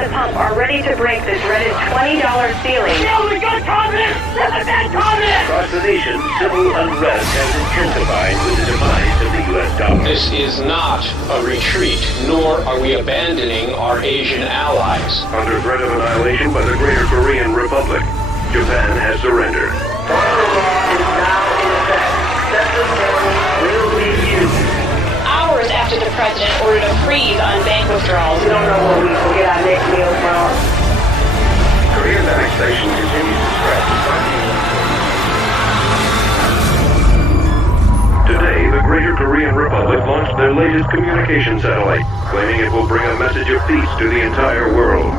the pump are ready to break the dreaded $20 ceiling. No, we got communists! Let the man communists! Across the nation, civil unrest has intensified with the demise of the U.S. dollar. This is not a retreat, nor are we abandoning our Asian allies. Under threat of annihilation by the Greater Korean Republic, Japan has surrendered. Martial law is now in effect. Excessive force will be used. Hours after the president ordered a freeze on bank withdrawals. We don't know where we will get our next meal from. Korea's annexation continues to spread. Today, the Greater Korean Republic launched their latest communication satellite, claiming it will bring a message of peace to the entire world.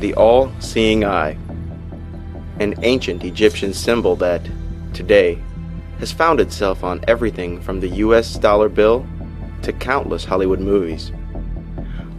the all-seeing eye, an ancient Egyptian symbol that, today, has found itself on everything from the US dollar bill to countless Hollywood movies.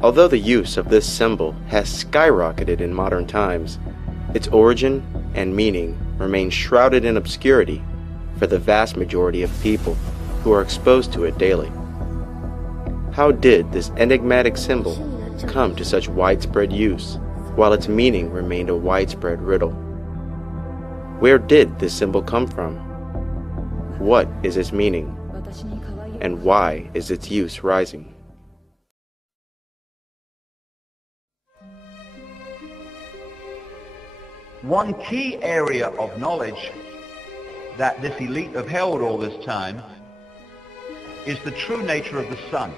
Although the use of this symbol has skyrocketed in modern times, its origin and meaning remain shrouded in obscurity for the vast majority of people who are exposed to it daily. How did this enigmatic symbol come to such widespread use, while its meaning remained a widespread riddle? Where did this symbol come from? What is its meaning? And why is its use rising? One key area of knowledge that this elite have held all this time is the true nature of the sun.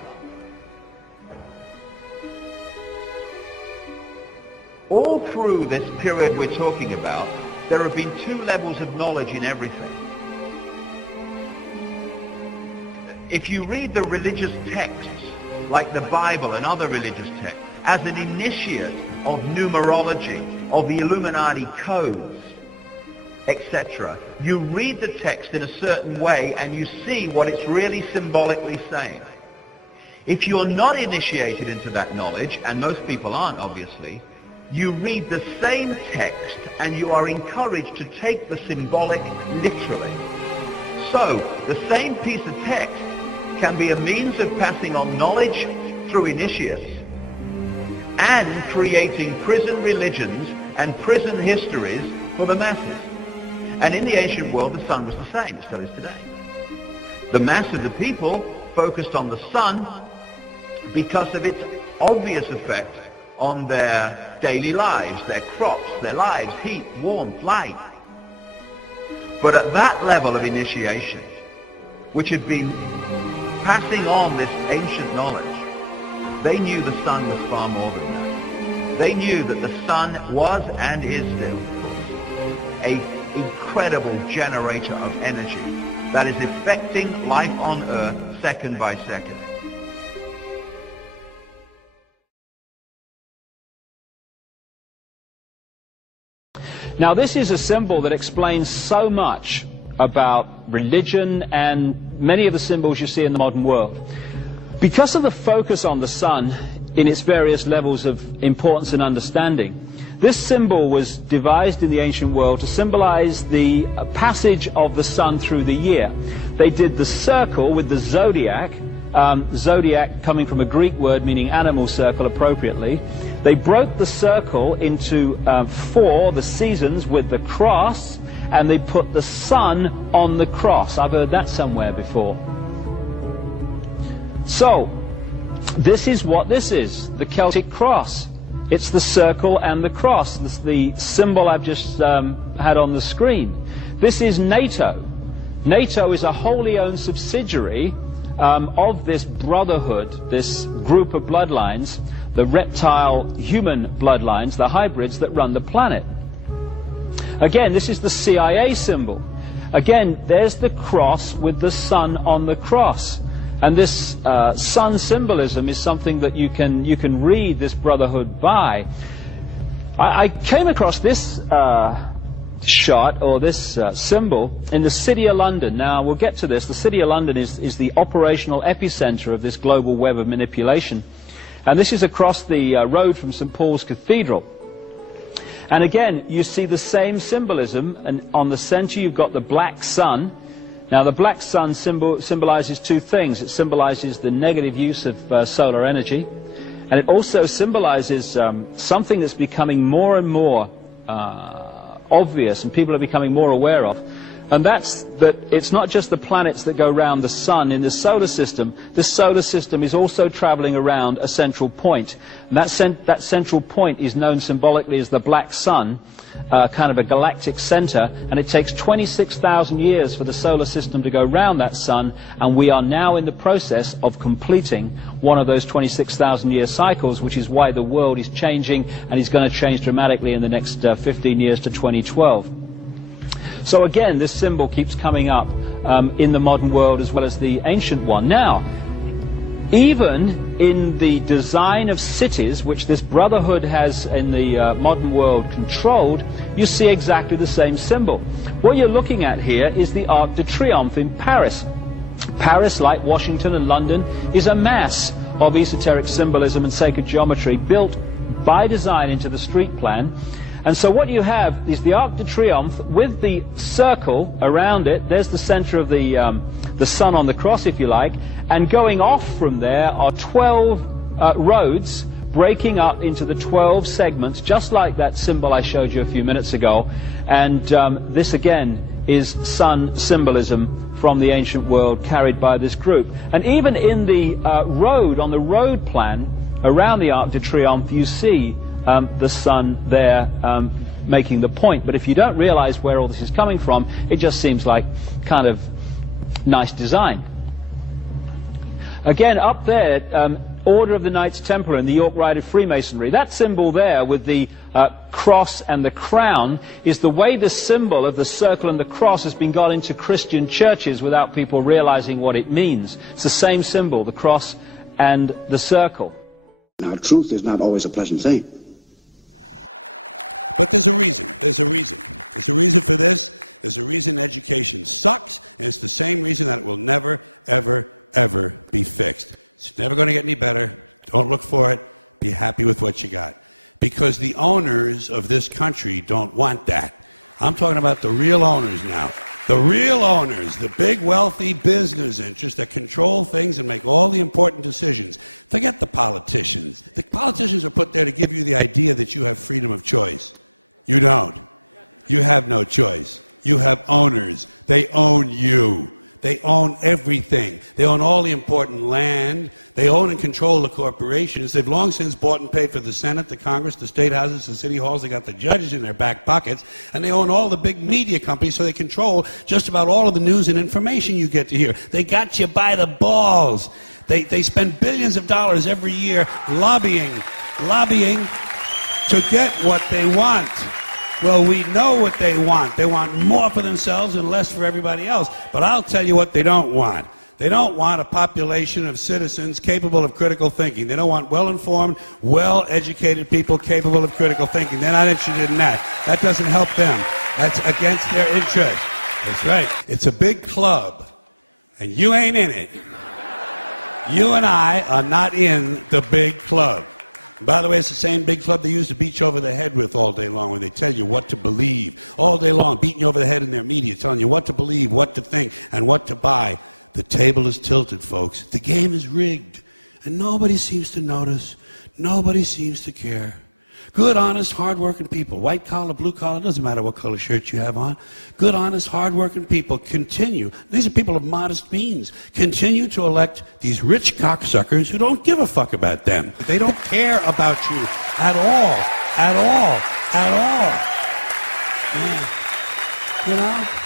All through this period we're talking about, there have been two levels of knowledge in everything. If you read the religious texts, like the Bible and other religious texts, as an initiate of numerology, of the Illuminati codes, etc., you read the text in a certain way and you see what it's really symbolically saying. If you're not initiated into that knowledge, and most people aren't obviously, you read the same text and you are encouraged to take the symbolic literally. So, the same piece of text can be a means of passing on knowledge through initiates and creating prison religions and prison histories for the masses. And in the ancient world, the sun was the same, it still is today. The mass of the people focused on the sun because of its obvious effect on their daily lives, their crops, their lives, heat, warmth, light. But at that level of initiation, which had been passing on this ancient knowledge, they knew the sun was far more than that. They knew that the sun was and is still an incredible generator of energy that is affecting life on Earth second by second. Now, this is a symbol that explains so much about religion and many of the symbols you see in the modern world. Because of the focus on the sun in its various levels of importance and understanding, this symbol was devised in the ancient world to symbolize the passage of the sun through the year. They did the circle with the zodiac, zodiac coming from a Greek word meaning animal circle appropriately. They broke the circle into four, the seasons, with the cross, and they put the sun on the cross. I've heard that somewhere before. So, this is what this is, the Celtic cross. It's the circle and the cross, the symbol I've just had on the screen. This is NATO. NATO is a wholly owned subsidiary of this brotherhood, this group of bloodlines, the reptile-human bloodlines, the hybrids that run the planet. Again, this is the CIA symbol. Again, there's the cross with the sun on the cross. And this sun symbolism is something that you can read this brotherhood by. I came across this shot, or this symbol, in the City of London. Now, we'll get to this. The City of London is the operational epicenter of this global web of manipulation. And this is across the road from St. Paul's Cathedral. And again, you see the same symbolism, and on the center you've got the black sun. Now, the black sun symbolizes two things. It symbolizes the negative use of solar energy, and it also symbolizes something that's becoming more and more obvious, and people are becoming more aware of. And that's that it's not just the planets that go around the sun in the solar system. This solar system is also traveling around a central point. And that central point is known symbolically as the black sun, kind of a galactic center, and it takes 26,000 years for the solar system to go around that sun, and we are now in the process of completing one of those 26,000 year cycles, which is why the world is changing, and is going to change dramatically in the next 15 years to 2012. So again, this symbol keeps coming up in the modern world as well as the ancient one. Now, Even in the design of cities, which this brotherhood has in the modern world controlled, you see exactly the same symbol. What you're looking at here is the Arc de Triomphe in Paris. Paris, like Washington and London, is a mass of esoteric symbolism and sacred geometry built by design into the street plan. And so what you have is the Arc de Triomphe with the circle around it. There's the center of the sun on the cross, if you like. And going off from there are 12 roads breaking up into the 12 segments, just like that symbol I showed you a few minutes ago. And this again is sun symbolism from the ancient world carried by this group. And even in the road, on the road plan around the Arc de Triomphe, you see the sun there making the point. But if you don't realize where all this is coming from, it just seems like kind of nice design. Again, up there, Order of the Knights Templar in the York Rite of Freemasonry. That symbol there with the cross and the crown is the way the symbol of the circle and the cross has been got into Christian churches without people realizing what it means. It's the same symbol, the cross and the circle. Now, truth is not always a pleasant thing. But there's a reason. There's a reason. There's a reason for this. There's a reason education sucks, and it's the same reason that it will never, ever, ever be fixed. It's never going to get any better. Don't look for it. Be happy with what you got. Because the owners of this country don't want that. I'm talking about the real owners now. The real owners, the big wealthy business interests that control things and make all the important decisions. Forget the politicians. The politicians are put there to give you the idea that you have freedom of choice. You don't. You have no choice. You have owners. They own you. They own everything. They own all the important land. They own and control the corporations. They've long since bought and paid for the Senate, the Congress, the state houses, the city halls. They got the judges in their back pockets. And they own all the big media companies, so they control just about all of the news and information you get to hear. They got you by the balls. They spend billions of dollars every year lobbying to get what they want. Well, we know what they want. They want more for themselves and less for everybody else. But I'll tell you what they don't want. They don't want a population of citizens capable of critical thinking. They don't want well-informed, well-educated people capable of critical thinking. They're not interested in that. That doesn't help them. That's against their interest. That's right. It's a big club, and you ain't in it. You and I are not in the big club. By the way, it's the same big club they use to beat you over the head with all day long when they tell you what to believe. All day long, beating you over the head in their media, telling you what to believe, what to think, and what to buy. The table is tilted, folks. The game is rigged. And nobody seems to notice. Nobody seems to care. Good, honest, hard-working people, white collar, blue collar, doesn't matter what color shirt you have on. Good, honest, hard-working people continue. These are people of modest means. Continue to elect these rich cocksuckers who don't give a fuck about them. They don't care about you at all, at all, at all. Yeah. You know?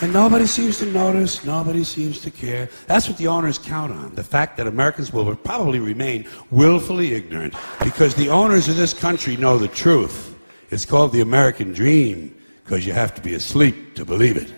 And nobody seems to notice, nobody seems to care. That's what the owners count on, the fact that Americans will probably remain willfully ignorant because the owners of this country know the truth. It's called the American dream because you have to be asleep to believe it.